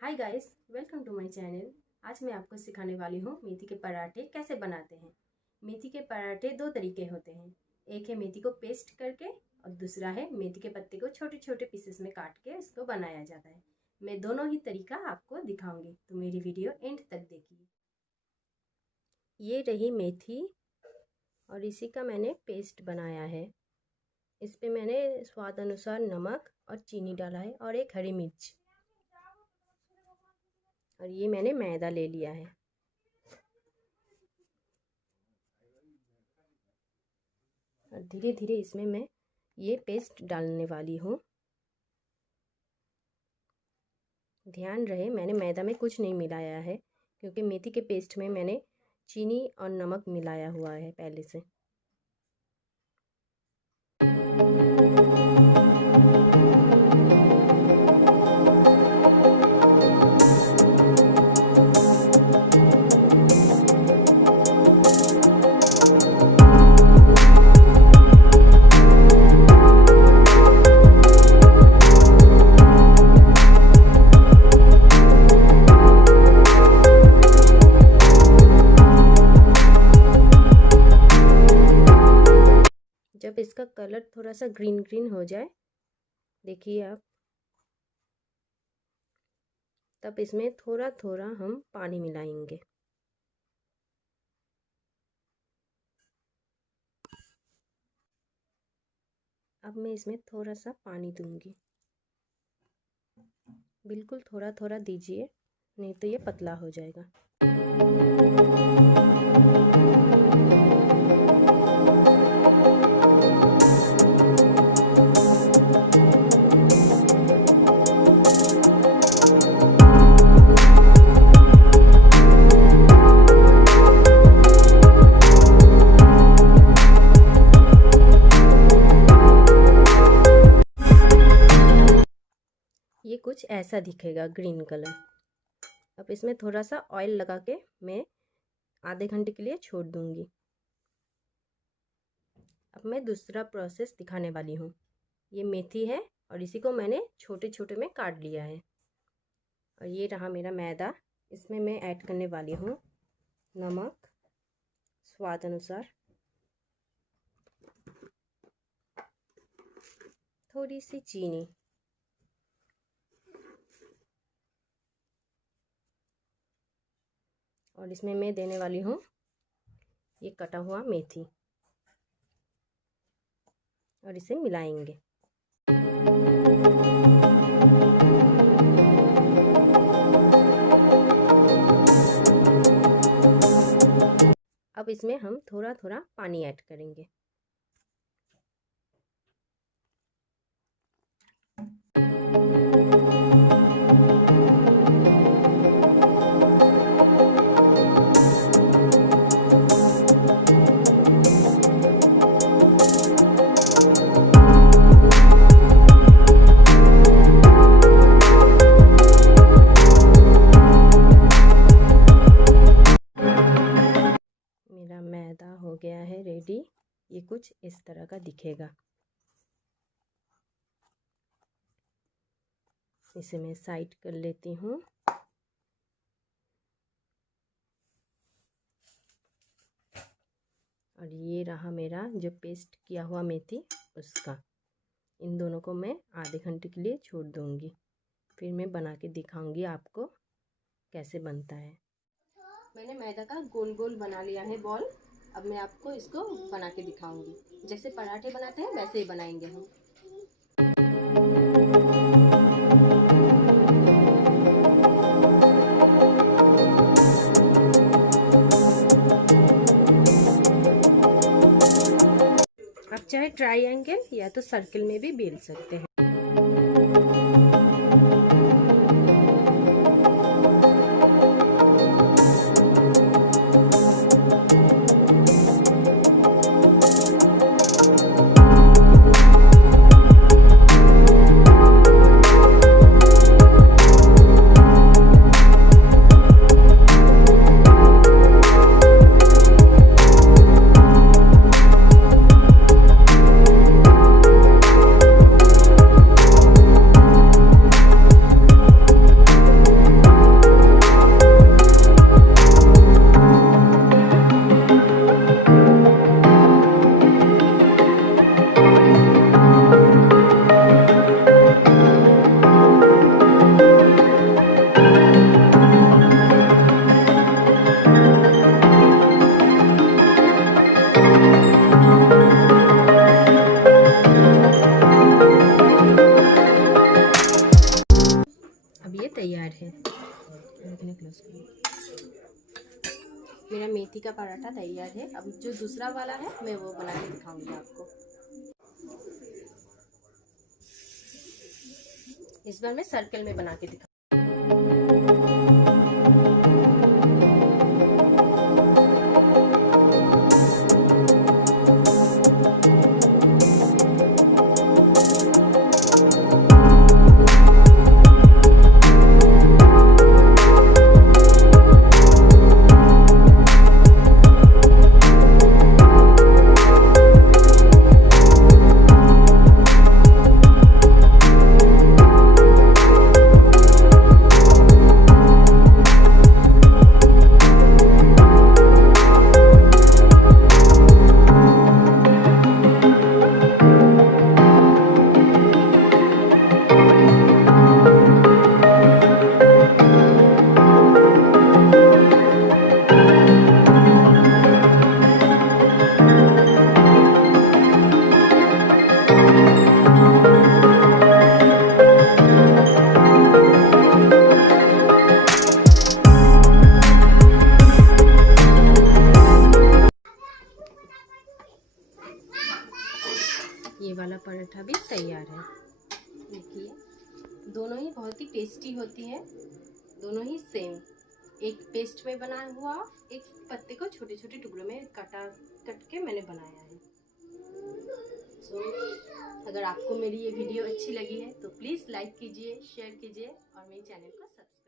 Hi guys, welcome to my channel. आज मैं आपको सिखाने वाली हूँ मेथी के पराठे कैसे बनाते हैं। मेथी के पराठे दो तरीके होते हैं। एक है मेथी को पेस्ट करके और दूसरा है मेथी के पत्ते को छोटे छोटे पीसेस में काट के इसको बनाया जाता है। मैं दोनों ही तरीका आपको दिखाऊंगी, तो मेरी वीडियो एंड तक देखिए। ये रही मेथी और इसी का मैंने पेस्ट बनाया है। इस पे मैंने स्वाद अनुसार नमक और चीनी डाला है और एक हरी मिर्च, और ये मैंने मैदा ले लिया है। और धीरे धीरे इसमें मैं ये पेस्ट डालने वाली हूँ। ध्यान रहे मैंने मैदा में कुछ नहीं मिलाया है, क्योंकि मेथी के पेस्ट में मैंने चीनी और नमक मिलाया हुआ है पहले से। जब इसका कलर थोड़ा सा ग्रीन ग्रीन हो जाए, देखिए आप, तब इसमें थोड़ा थोड़ा हम पानी मिलाएंगे। अब मैं इसमें थोड़ा सा पानी दूंगी। बिल्कुल थोड़ा थोड़ा दीजिए, नहीं तो ये पतला हो जाएगा। ये कुछ ऐसा दिखेगा, ग्रीन कलर। अब इसमें थोड़ा सा ऑयल लगा के मैं आधे घंटे के लिए छोड़ दूंगी। अब मैं दूसरा प्रोसेस दिखाने वाली हूँ। ये मेथी है और इसी को मैंने छोटे छोटे में काट लिया है। और ये रहा मेरा मैदा। इसमें मैं ऐड करने वाली हूँ नमक स्वाद अनुसार, थोड़ी सी चीनी, और इसमें मैं देने वाली हूँ ये कटा हुआ मेथी, और इसे मिलाएंगे। अब इसमें हम थोड़ा थोड़ा पानी ऐड करेंगे। मैदा हो गया है रेडी। ये कुछ इस तरह का दिखेगा। इसे मैं साइड कर लेती हूँ। और ये रहा मेरा जो पेस्ट किया हुआ मेथी उसका। इन दोनों को मैं आधे घंटे के लिए छोड़ दूँगी, फिर मैं बना के दिखाऊंगी आपको कैसे बनता है। मैंने मैदा का गोल गोल बना लिया है बॉल। अब मैं आपको इसको बना के दिखाऊंगी। जैसे पराठे बनाते हैं वैसे ही बनाएंगे हम। आप चाहे ट्रायंगल या तो सर्कल में भी बेल सकते हैं। तैयार है। मेरा मेथी का पराठा तैयार है। अब जो दूसरा वाला है मैं वो बना के दिखाऊंगी आपको। इस बार मैं सर्कल में बना के दिखा। ये वाला पराठा भी तैयार है। देखिए दोनों ही बहुत ही टेस्टी होती है, दोनों ही सेम। एक पेस्ट में बना हुआ, एक पत्ते को छोटे छोटे टुकड़ों में कट के मैंने बनाया है। अगर आपको मेरी ये वीडियो अच्छी लगी है तो प्लीज़ लाइक कीजिए, शेयर कीजिए और मेरे चैनल को सब्सक्राइब